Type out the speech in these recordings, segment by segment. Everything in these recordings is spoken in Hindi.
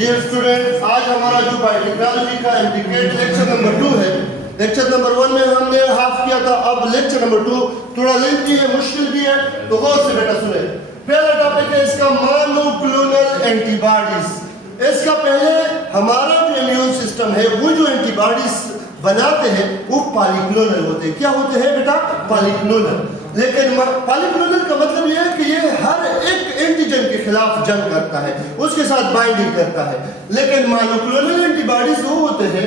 डियर स्टूडेंट, आज हमारा जो बायोटेक्नोलॉजी का एमडीकेट लेक्चर नंबर 2 है। लेक्चर नंबर 1 में हमने हाफ किया था, अब लेक्चर नंबर 2 थोड़ा लेंथी है, मुश्किल भी है, तो गौर से बेटा सुने। पहला टॉपिक है इसका मोनोक्लोनल एंटीबॉडीज। इसका पहले हमारा जो इम्यून सिस्टम है वो जो एंटीबॉडीज बनाते हैं वो पॉलीक्लोनल होते हैं। क्या होते हैं बेटा? पॉलीक्लोनल। लेकिन पॉलीक्लोनल का मतलब यह है कि ये हर एक एंटीजन के खिलाफ जंग करता है, उसके साथ बाइंडिंग करता है। लेकिन मोनोक्लोनल एंटीबॉडीज वो होते हैं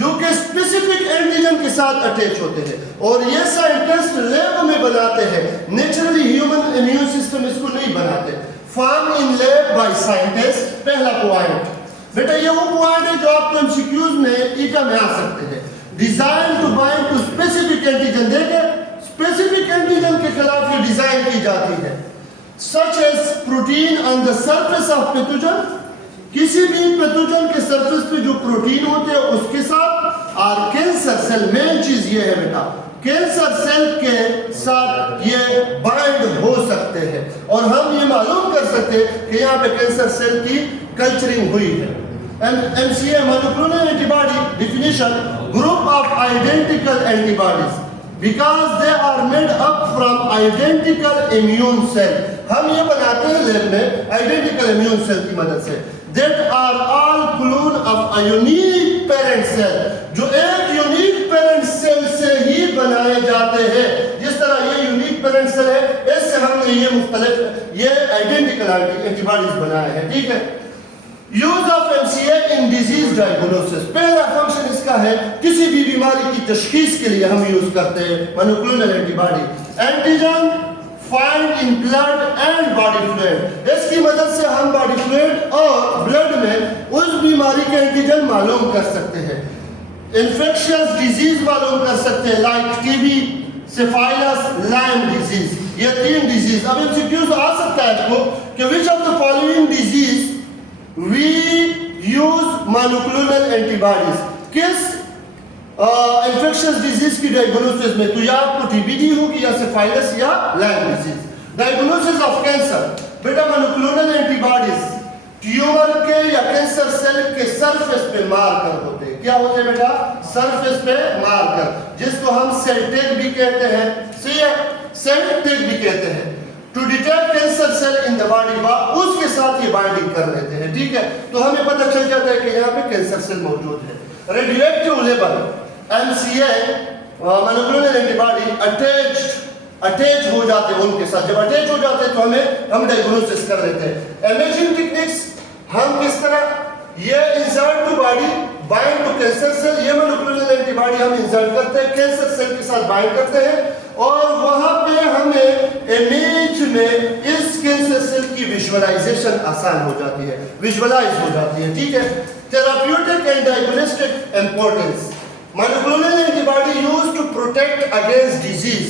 जो कि स्पेसिफिक एंटीजन के साथ अटैच होते हैं, और ये साइंटिस्ट लैब में बनाते हैं। नेचुरली ह्यूमन इम्यून सिस्टम इसको नहीं बनाते। Form in lab by scientist. पहला पॉइंट बेटा, ये वो पॉइंट है जो आपको एमसीक्यूज में ईटा में आ सकते हैं। Design to bind to specific antigen. देखे, स्पेसिफिक एंटीजन के खिलाफ ये डिजाइन की जाती है। Such as protein on the surface of pathogen. किसी भी पैथोजन के सरफेस पे जो प्रोटीन होते हैं उसके साथ। और कैंसर सेल, मेन चीज ये है बेटा, कैंसर सेल के साथ ये बाइंड हो सकते हैं, और हम ये मालूम कर सकते हैं कि यहाँ पे कैंसर सेल की कल्चरिंग हुई है। MCA monoclonal antibody definition: group of identical antibodies because they are made up from identical immune cell। हम ये बनाते हैं लैब में आइडेंटिकल इम्यून सेल की मदद से। That are all clone of a unique parent cell, जो एक यूनिक पेरेंट सेल से ही बनाए जाते हैं। जिस तरह ये यूनिक पेरेंट सेल है, इससे हमने ये मुख्तलिफ ये आइडेंटिकल एंटीबॉडीज बनाए हैं। ठीक है। Use of MCA in disease diagnosis. पहला फंक्शन इसका है, किसी भी बीमारी की तशखीस के लिए हम यूज करते हैं monoclonal antibody. Antigen find in blood and body fluid. इसकी मदद से हम बॉडी फ्लूइड और ब्लड में उस बीमारी के एंटीजन मालूम कर सकते हैं। इन्फेक्शियस डिजीज मालूम कर सकते हैं, लाइक टीबी, सिफाइलस, लाइम डिजीज। ये 3 डिजीज। अब एमसीक्यूज आ सकता है आपको कि which of the following disease we use monoclonal antibodies। किस infectious disease की डायग्नोसिस में? तो या आपको टीबी होगी या सिफाइलस या Lyme disease. Diagnosis of cancer बेटा, मोनोक्लोनल एंटीबॉडीज ट्यूमर के या कैंसर सेल के सरफेस पे मारकर होते हैं। क्या होते हैं बेटा? सरफेस पे मारकर, जिसको हम सेल टैग भी कहते हैं, सेल टैग भी कहते हैं। To detect cancer cell in the body, उसके साथ ये बाइंडिंग कर लेते हैं। ठीक है, तो हमें पता चल जाता है कि यहाँ पे कैंसर सेल मौजूद है। Radioactive level MCA monoclonal antibody attach हो जाते हैं उनके साथ। जब अटैच हो जाते हैं तो हम डायग्नोसिस कर लेते हैं। इमेजिंग टेक्निक्स, हम किस तरह ये insert to body bind to cancer cell, ये मोनोक्लोनल एंटीबॉडी हम इंसर्ट करते हैं, कैंसर सेल के साथ बाइंड करते हैं, और वहां पे हमें इमेज में इस कैंसर सेल की विजुअलाइजेशन आसान हो जाती है, विजुअलाइज हो जाती है। ठीक है। Therapeutic and diagnostic importance. Monoclonal antibody used to protect against disease,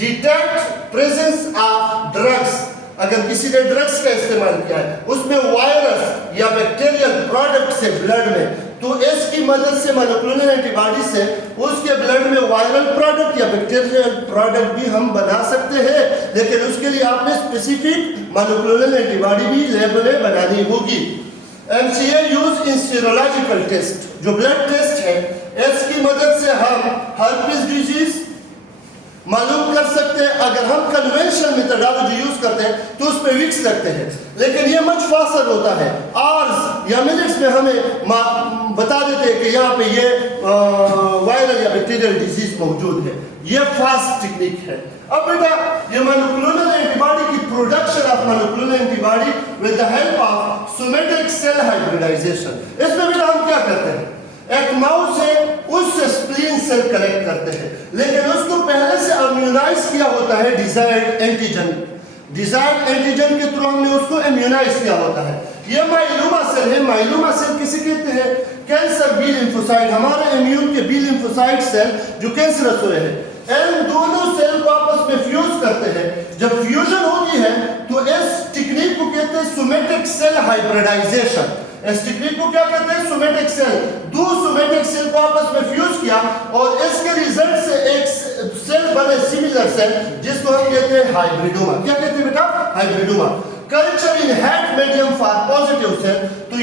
detect presence of drugs. अगर किसी ने ड्रग्स का इस्तेमाल किया है, उसमें वायरस या बैक्टीरियल प्रोडक्ट से ब्लड में, तो इसकी मदद से मोनोक्लोनल एंटीबॉडी से उसके ब्लड में वायरल प्रोडक्ट या बैक्टीरियल प्रोडक्ट भी हम बना सकते हैं। लेकिन उसके लिए आपने स्पेसिफिक मोनोक्लोनल एंटीबॉडी भी लैब में बनानी होगी। MCA use in serological test, जो ब्लड टेस्ट है, इसकी मदद से हम हर्पिस डिजीज मालूम कर सकते हैं। अगर हम कन्वेंशनल मेथोडोलॉजी यूज करते हैं तो उस पे विक्स लगते हैं, लेकिन ये मच फास्टर होता है। आवर्स या मिनट्स में हमें बता देते हैं कि यहाँ पे ये वायरल या बैक्टीरियल डिजीज मौजूद है। ये फास्ट टेक्निक है। अब बेटा, ये मोनोक्लोनल एंटीबॉडी की production of monoclonal antibody with the help of somatic cell hybridisation. इसमें बेटा हम क्या करते हैं? एक माउस से उससे स्प्लीन सेल कलेक्ट करते हैं, लेकिन उसको पहले से इम्यूनाइज किया होता है डिजायर्ड एंटीजन। डिजायर्ड एंटीजन के थ्रू हमने उसको इम्यूनाइज किया होता है। ये माइलोमा सेल है। माइलोमा सेल किसे कहते हैं? कैंसर बी लिम्फोसाइट, हमारे इम्यून के बी लिम्फोसाइट सेल जो कैंसरस हुए हैं, इन दोनों सेल को आपस में फ्यूज करते हैं। जब फ्यूजन होती है तो इस टेक्निक को कहते हैं सोमेटिक सेल हाइब्रिडाइजेशन। इस टेक्निक को क्या कहते हैं? Somatic cell. दो सोमेटिक सेल को आपस में फ्यूज किया और इसके रिजल्ट से एक सेल बने, सिमिलर सेल, जिसको हम कहते हैं हाइब्रिडोमा। क्या कहते हैं बेटा? Hybridoma. Culture in HAT medium for positive cell, तो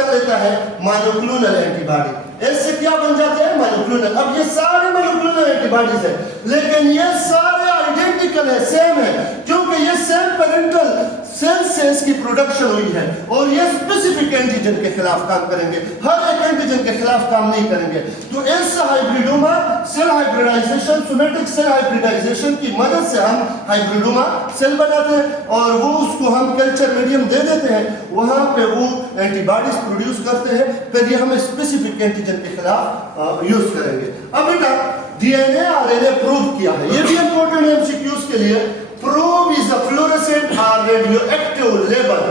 कर लेता है मोनोक्लोनल एंटीबॉडी। इससे क्या बन जाते हैं? मोनोक्लोनल। अब ये सारे मोनोक्लोनल एंटीबॉडीज है, लेकिन ये सारे आइडेंटिकल है, सेम है, क्योंकि ये सेम पेरेंटल सेल से इसकी प्रोडक्शन हुई है और ये स्पेसिफिक एंटीजन के खिलाफ काम करेंगे, हर एक एंटीजन के खिलाफ काम नहीं करेंगे। तो इस hybridoma cell hybridisation, somatic cell hybridisation की मदद से हम हाइब्रिडोमा सेल बनाते हैं और वो उसको हम कल्चर मीडियम दे देते हैं, वहां पे वो एंटीबॉडीज प्रोड्यूस करते हैं, फिर ये हम स्पेसिफिक एंटीजन के खिलाफ यूज करेंगे। अब बेटा डीएनए आरएनए प्रूव किया है, ये भी इंपॉर्टेंट है एमसीक्यूज के लिए। प्रूव इज अ फ्लोरेसेंट और रेडियोएक्टिव लेबल।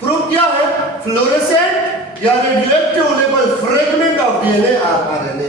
प्रूव क्या है? फ्लोरेसेंट या radioactive label fragment of DNA और आरएनए।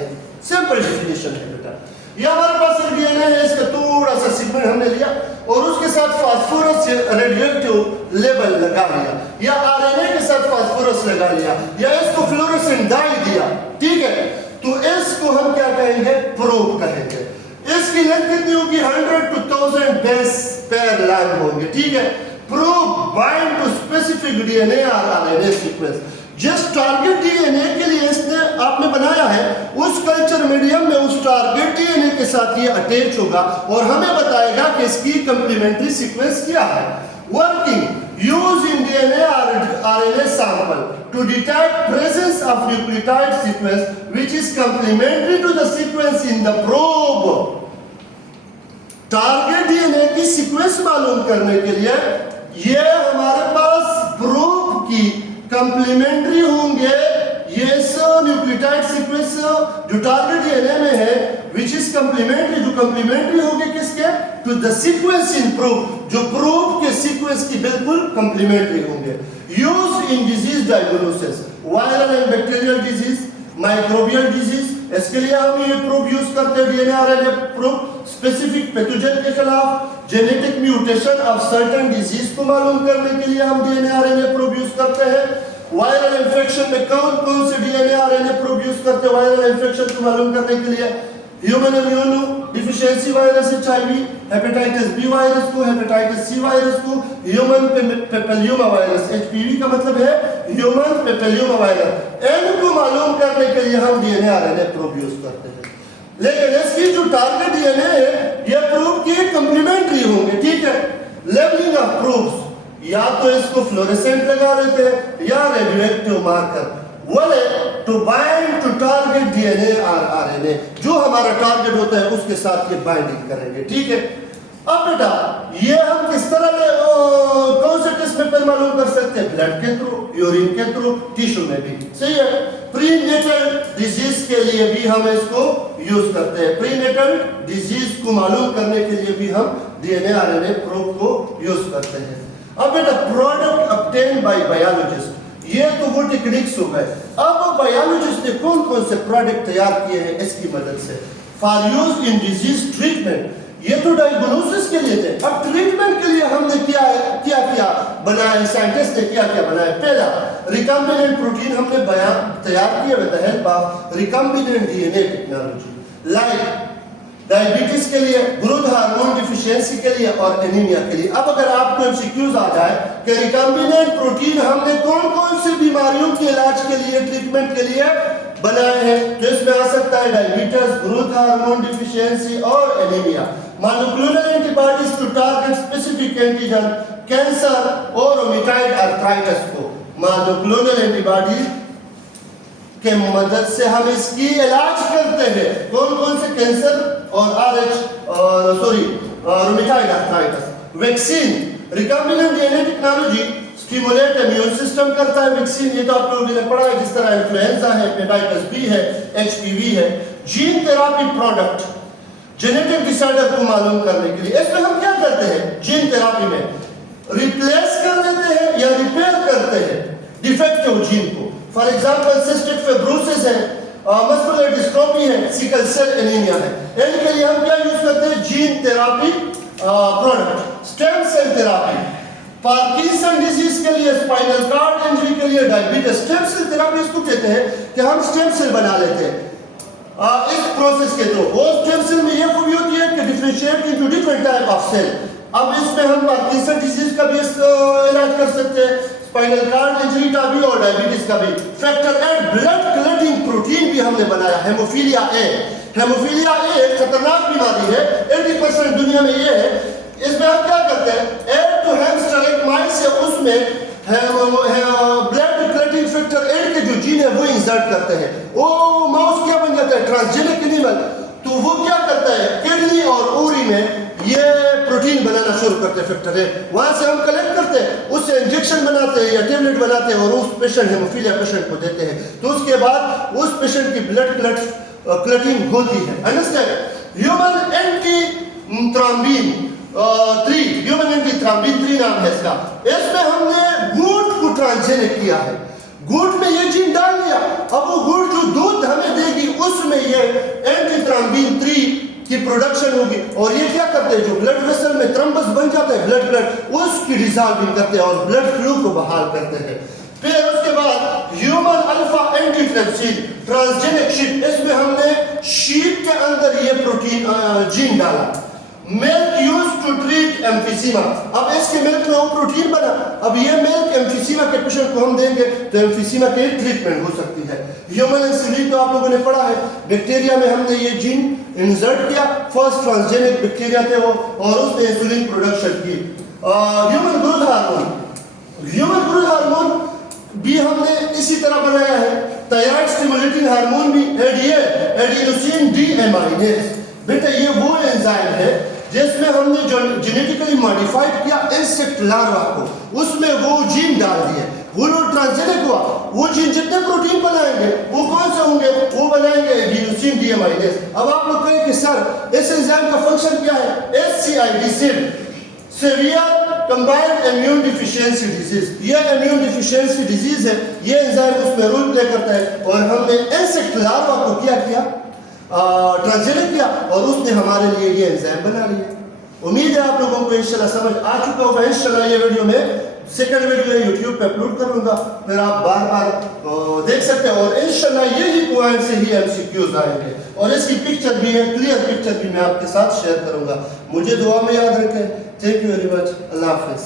सिंपल डेफिनेशन है बेटा। ये हमारे पास एक डीएनए है, इसका थोड़ा सा सेगमेंट हमने लिया और उसके साथ फास्फोरस रेडियोएक्टिव लेबल लगा लिया, या आरएनए के साथ फास्फोरस लगा लिया, या इसको फ्लोरेसेंट डाई दिया, ठीक है, तो इसको हम क्या कहेंगे? प्रोब कहेंगे। इसकी लेंथ कितनी होगी? 100 to 1000 बेस पेयर लैंग होंगे, ठीक है। Probe bind to specific DNA और आरएनए सीक्वेंस। जिस टारगेट डीएनए के लिए इसने आपने बनाया है, उस कल्चर मीडियम में उस टारगेट डीएनए के साथ ये अटैच होगा और हमें बताएगा कि इसकी कंप्लीमेंट्री सीक्वेंस क्या है। वर्किंग यूज इन डीएनए और RNA sample to detect presence of nucleotide sequence which is complementary to the sequence in the probe. Target DNA की सीक्वेंस मालूम करने के लिए ये हमारे पास प्रोब की कंप्लीमेंट्री होंगे ये न्यूक्लियोटाइड सीक्वेंस जो टारगेट डीएनए में है, which is complementary, जो कंप्लीमेंट्री होंगे किसके? to the sequence in probe, जो प्रोब के सीक्वेंस की बिल्कुल कंप्लीमेंट्री होंगे। Use in disease diagnosis, viral and bacterial disease, microbial disease, इसके लिए हम ये प्रोब यूज करते हैं, DNA RNA probe. Specific pathogen के खिलाफ, genetic mutation of certain disease को मालूम करने के लिए हम डीएनए आरएनए प्रोब यूज करते हैं। वायरल इन्फेक्शन में कौन कौन से डीएनए आरएनए प्रोब यूज करते हैं वायरल इन्फेक्शन को मालूम करने के लिए? Human immunodeficiency virus HIV, hepatitis B virus को, हेपेटाइटिस सी वायरस को, ह्यूमन पेपिलोमा वायरस, एचपीवी का मतलब है ह्यूमन पेपिलोमा वायरस। इनको मालूम करने के लिए हम डीएनए आरएनए प्रोब यूज करते हैं। लेकिन इसकी जो टारगेट डीएनए है, ये प्रोब की कंप्लीमेंट्री होंगे, ठीक है। लेबलिंग ऑफ प्रोब्स, या तो इसको फ्लोरेसेंट लगा लेते हैं या रेडियोएक्टिव मार्कर, वाले to bind to target DNA और आरएनए, जो हमारा टारगेट होता है उसके साथ ये बाइंडिंग करेंगे, ठीक है। अब बेटा ये हम किस तरह कौन से टेस्ट पेपर मालूम कर सकते हैं? ब्लड के थ्रू, यूरिन के थ्रू, टिश्यू में भी, सही है। प्रीनेटल डिजीज के लिए भी हम इसको यूज करते हैं, प्रीनेटल डिजीज को मालूम करने के लिए भी हम डीएनए आरएनए प्रोब को यूज करते हैं। अब बेटा प्रोडक्ट ऑब्टेन बाय बायोलॉजिस्ट, ये तो वो टेक्निक्स हो गए। अब बायोलॉजिस्ट ने कौन कौन से प्रोडक्ट तैयार किए हैं इसकी मदद से for use in disease treatment. ये तो डायग्नोसिस के लिए थे, अब ट्रीटमेंट के लिए हमने क्या बनाया, साइंटिस्ट ने क्या बनाया? पहला रिकम्बिनेंट प्रोटीन हमने तैयार किया with the help of recombinant DNA technology, like diabetes के लिए, ग्रोथ हार्मोन डिफिशियंसी के लिए और एनीमिया के लिए। अब अगर आपको एमसीक्यूज आ जाए कि रिकम्बिनेंट प्रोटीन हमने कौन कौन सी बीमारियों के इलाज के लिए, ट्रीटमेंट के लिए बनाए हैं, तो इसमें आ सकता है डायबिटीज, ग्रोथ हार्मोन डिफिशियंसी और anaemia. Monoclonal antibodies to target specific antigen, cancer और रूमेटॉइड आर्थराइटिस को मोनोक्लोनल एंटीबॉडीज के मदद से हम इसकी इलाज करते हैं। कौन कौन से? कैंसर और rheumatoid arthritis. Vaccine, recombinant DNA technology stimulate immune system करता है वैक्सीन, ये तो आप लोगों ने पढ़ा है, जिस तरह इन्फ्लुएंजा है, हेपेटाइटिस बी है, एचपीवी है। Gene therapy product, genetic disorder को मालूम करने के लिए, इसमें हम क्या करते हैं? जीन थेरापी में रिप्लेस कर देते हैं या रिपेयर करते हैं डिफेक्टिव जीन को। फॉर एग्जांपल सिस्टिक फाइब्रोसिस है, मस्कुलर डिस्ट्रोफी है, सिकल सेल एनीमिया है, इनके लिए हम क्या यूज करते हैं? Gene therapy product. Stem cell therapy, Parkinson disease के लिए, स्पाइनल कॉर्ड इंजरी के लिए, डायबिटीज। स्टेम सेल थेरापी इसको कहते हैं कि हम स्टेम सेल बना लेते हैं इस प्रोसेस के थ्रू। वो स्टेम सेल में ये खूबी होती है कि differentiate into different type of cell. अब इसमें हम पार्किंसन डिजीज का भी इलाज कर सकते हैं, स्पाइनल कार्ड इंजरी का भी और डायबिटीज का भी। फैक्टर 8 ब्लड क्लॉटिंग प्रोटीन भी हमने बनाया, हेमोफीलिया ए। हेमोफीलिया ए एक खतरनाक बीमारी है, 80% दुनिया में ये है। इसमें हम क्या करते हैं, एड टू हैमस्टर एक माइस है, उसमें ब्लड क्लॉटिंग फैक्टर 8 के जो जीन है वो इंसर्ट करते हैं। वो माउस क्या बन जाता है, ट्रांसजेनिक एनिमल। तो वो क्या करता है, किडनी और ओरी में ये प्रोटीन बनाना शुरू करते हैं फैक्टर 8। वहां से हम कलेक्ट करते हैं, उससे इंजेक्शन बनाते हैं या टेबलेट बनाते हैं और उस पेशेंट हेमोफीलिया पेशेंट को देते हैं। तो उसके बाद उस पेशेंट की ब्लड क्लॉटिंग होती है। Understand? Human anti thrombin 3, human anti thrombin 3 नाम है इसका। इसमें हमने गूट को ट्रांसजेनिक किया है, गूट में ये जीन डाल दिया। अब वो गूट जो दूध हमें देगी उसमें ये एंटी थ्रोम्बिन 3 की प्रोडक्शन होगी और ये क्या करते हैं, जो ब्लड वेसल में थ्रम्बस बन जाता है ब्लड उसकी डिसॉल्विंग करते हैं और ब्लड फ्लो को बहाल करते हैं। फिर उसके बाद human alpha antitrypsin transgenic sheep, इसमें हमने शीप के अंदर ये प्रोटीन जीन डाला। Milk use to treat emphysema, अब इसके मिल्क में वो प्रोटीन बना। अब ये मिल्क एम्फिसीमा के पेशेंट को हम देंगे तो एम्फिसीमा की ट्रीटमेंट हो सकती है। ह्यूमन इंसुलिन तो आप लोगों ने पढ़ा है, बैक्टीरिया में हमने ये जीन इंसर्ट किया, फर्स्ट ट्रांसजेनिक बैक्टीरिया थे वो, और उसने इंसुलिन प्रोडक्शन की। ह्यूमन ग्रोथ हार्मोन भी हमने इसी तरह बनाया है। थायराइड स्टिमुलेटिंग हार्मोन भी एडिनोसिन डीएमाइनेज। बेटा ये वो एंजाइम है जिसमें हमने जो जेनेटिकली मॉडिफाइड किया इंसेक्ट लार्वा को, उसमें वो जीन डाल दिए, वो ट्रांसजेनिक हुआ। वो जीन जितने प्रोटीन बनाएंगे वो कौन से होंगे, वो बनाएंगे एडिनोसिन डीएमाइनेज। अब आप लोग कहें कि सर इस एंजाइम का फंक्शन क्या है, SCID severe combined immune deficiency disease. ये इम्यून डिफिशियंसी डिजीज है, ये एंजाइम उसमें रोल प्ले करता है। और हमने इंसेक्ट लार्वा को क्या किया, ट्रांसजेनिक किया और उसने हमारे लिए ये एंजाइम बना लिया। उम्मीद है आप लोगों को इंशाल्लाह समझ आ चुका होगा। इंशाल्लाह ये वीडियो में सेकंड वीडियो यूट्यूब पे अपलोड करूंगा, फिर आप बार बार देख सकते हैं और इंशाल्लाह यही पॉइंट से ही MCQs आएंगे और इसकी पिक्चर भी है, क्लियर पिक्चर भी मैं आपके साथ शेयर करूंगा। मुझे दुआ में याद रखें। Thank you very much. Allah हाफिज़।